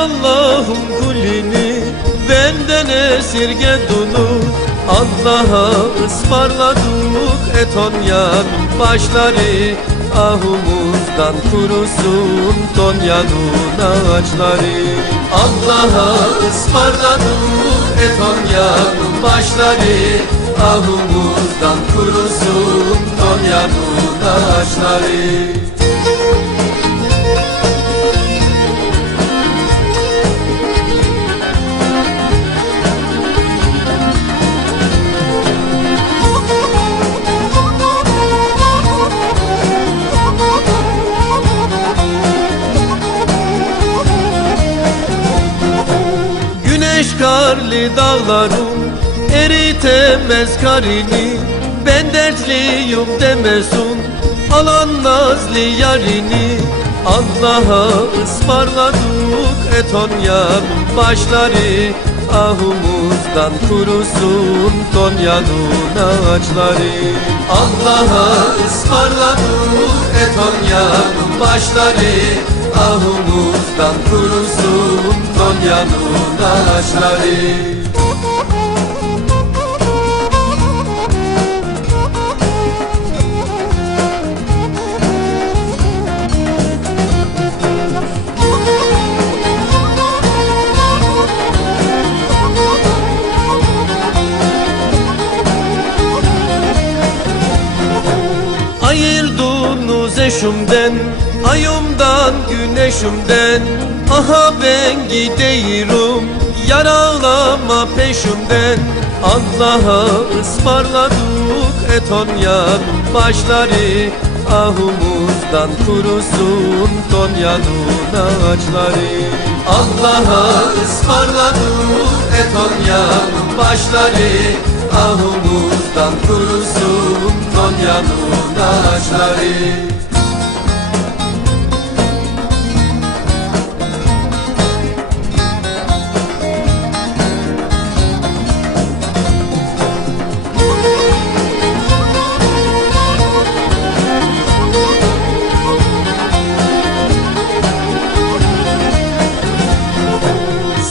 Allah'ım kulini Benden esirgedunu Allah'a ısmarladık etonyan başları. Ahumuzdan kurusun Tonya'nın ağaçları. Allah'a ısmarladık etonyan başları. Ahumuzdan kurusun Tonya'nın ağaçları. Karlı dağlarım eritemez karini Ben dertliyim demesun alan nazlı yarini Allah'a ısmarladık etonyan başları. Ahumuzdan kurusun Tonya'nın ağaçları. Allah'a ısmarladık etonyan başları Ahumuzdan kurusun Tonya'nın ağaçları Ayırdınız eşimden Ayımdan güneşimden Aha ben gidiyorum. Yar ağlama peşimden. Allah'a ısmarladık etonyan başları. Ahumuzdan kurusun Tonya'nın ağaçları. Allah'a ısmarladık etonyan başları. Ahumuzdan kurusun Tonya'nın ağaçları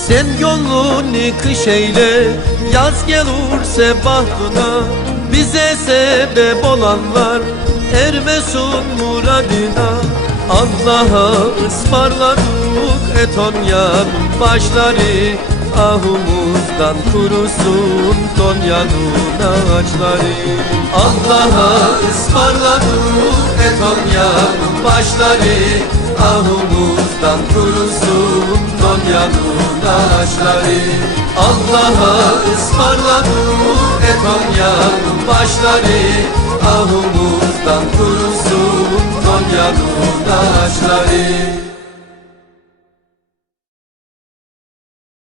Sen yolunu kış eyle Yaz gelirse bahtına Bize sebep olanlar Ermesun muradına. Allah'a ısmarladık etonyan başları Ahumuzdan kurusun Tonya'nın ağaçları. Allah'a ısmarladık etonyan başları Ahumuzdan kurusun Tonya'nın ağaçları Allah'a ısmarladık etonyan başları. Ahumuzdan kurusun Tonya'nın ağaçları